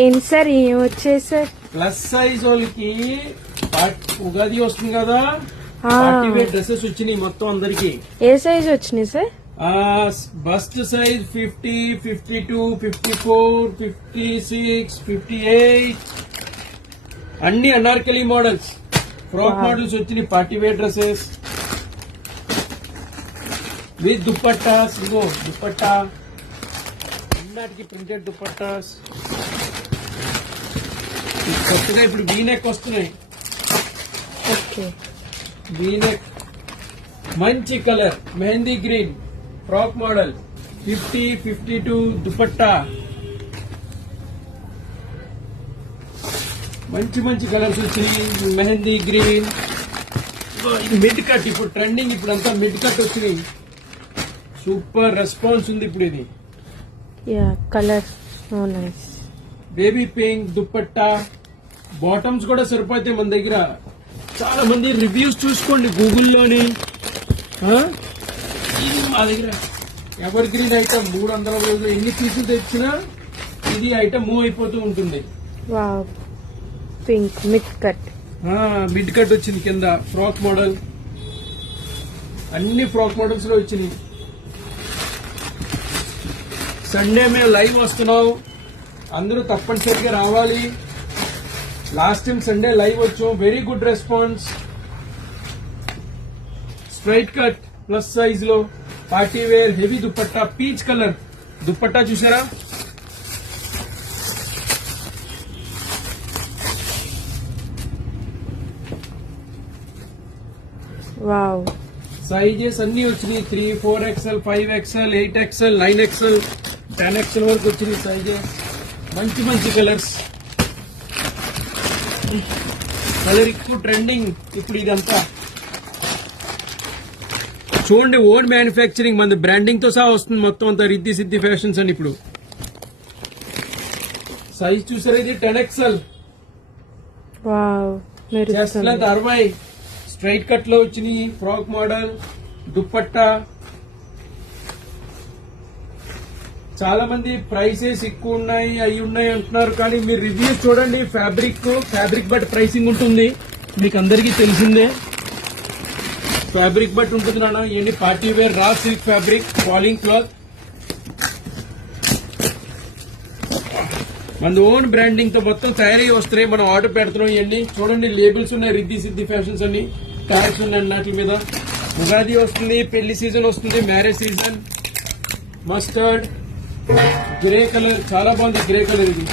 ఏం సార్ ఏం వచ్చాయి సార్? ప్లస్ సైజ్ వాళ్ళకి ఉగాది వస్తుంది కదా, పార్టీ వేర్ డ్రెస్సెస్ వచ్చినాయి మొత్తం అందరికి. ఏ సైజ్ వచ్చినాయి సార్? బస్ట్ సైజ్ 50, 52, 54, 56, 58 అన్ని అనార్కలి మోడల్స్, ఫ్రాక్ మోడల్స్ వచ్చినాయి. Party wear dresses with dupattas. ఇగో దుపట్టా అన్నిటికి ప్రింటెడ్ దుపట్టాస్. కొత్తగా ఇప్పుడు వీనెక్ వస్తున్నాయి. వీనెక్ మంచి colour mehndi green frock model 50, 52 dupatta. మంచి మంచి కలర్స్ వచ్చినాయి. మెహందీ గ్రీన్, మిడ్ కట్ ఇప్పుడు ట్రెండింగ్, ఇప్పుడు అంతా మిడ్ కట్ వచ్చినాయి. సూపర్ రెస్పాన్స్ ఉంది ఇప్పుడు ఇది. Colour so nice. Baby pink dupatta. Bottoms కూడా సరిపోతాయి మన దగ్గర. చాలా మంది రివ్యూస్ చూసుకోండి గూగుల్లోని. ఇది మా దగ్గర ఎవర్ గ్రీన్ ఐటమ్ 300 రోజులు ఎన్ని పీసులు తెచ్చినా ఇది ఐటమ్ మూవ్ అయిపోతూ ఉంటుంది. Pink mid cut. Mid cut వచ్చింది కింద. ఫ్రాక్ మోడల్ అన్ని ఫ్రాక్ మోడల్స్ లో వచ్చినాయి. సండే మేము లైవ్ వస్తున్నాం, అందరూ తప్పనిసరిగా రావాలి. లాస్ట్ టైం సండే లైవ్ వచ్చాం, very good response. Straight cut plus size లో party wear heavy dupatta, peach colour dupatta చూసారా? వావ్. సైజెస్ అన్ని వచ్చినాయి. 3, 4XL, 5XL, 8XL, 9XL, 10XL వరకు వచ్చినాయి సైజెస్. మంచి మంచి కలర్స్. కలర్ ఎక్కువ ట్రెండింగ్ ఇప్పుడు ఇదంతా. చూడండి, ఓన్ మ్యానుఫ్యాక్చరింగ్, మన బ్రాండింగ్ తో సహా వస్తుంది మొత్తం అంతా. రిద్ధి సిద్ధి ఫ్యాషన్స్ అని. ఇప్పుడు సైజ్ చూసారా? ఇది 10XL. Chest length 60. Straight cut లో వచ్చినాయి. Frock model dupatta. చాలా మంది ప్రైసెస్ ఎక్కువ ఉన్నాయి అవి ఉన్నాయి అంటున్నారు, కానీ మీరు రివ్యూస్ చూడండి. ఫ్యాబ్రిక్ బట్ ప్రైసింగ్ ఉంటుంది, మీకు అందరికీ తెలిసిందే. ఫ్యాబ్రిక్ బట్ ఉంటుంది నాన్న. ఏంటి party wear raw silk fabric falling cloth. మన ఓన్ బ్రాండింగ్ తో మొత్తం తయారై వస్తున్నాయి. మనం ఆర్డర్ పెడుతున్నాం. ఇవన్నీ చూడండి, లేబుల్స్ ఉన్నాయి. రిద్ధి సిద్ధి ఫ్యాషన్స్ అని ట్యాగ్స్ ఉన్నాయి అన్నట్ల మీద. ఉగాది వస్తుంది, పెళ్లి సీజన్ వస్తుంది, marriage season. Mustard grey colour చాలా బాగుంది. గ్రే కలర్ ఇది.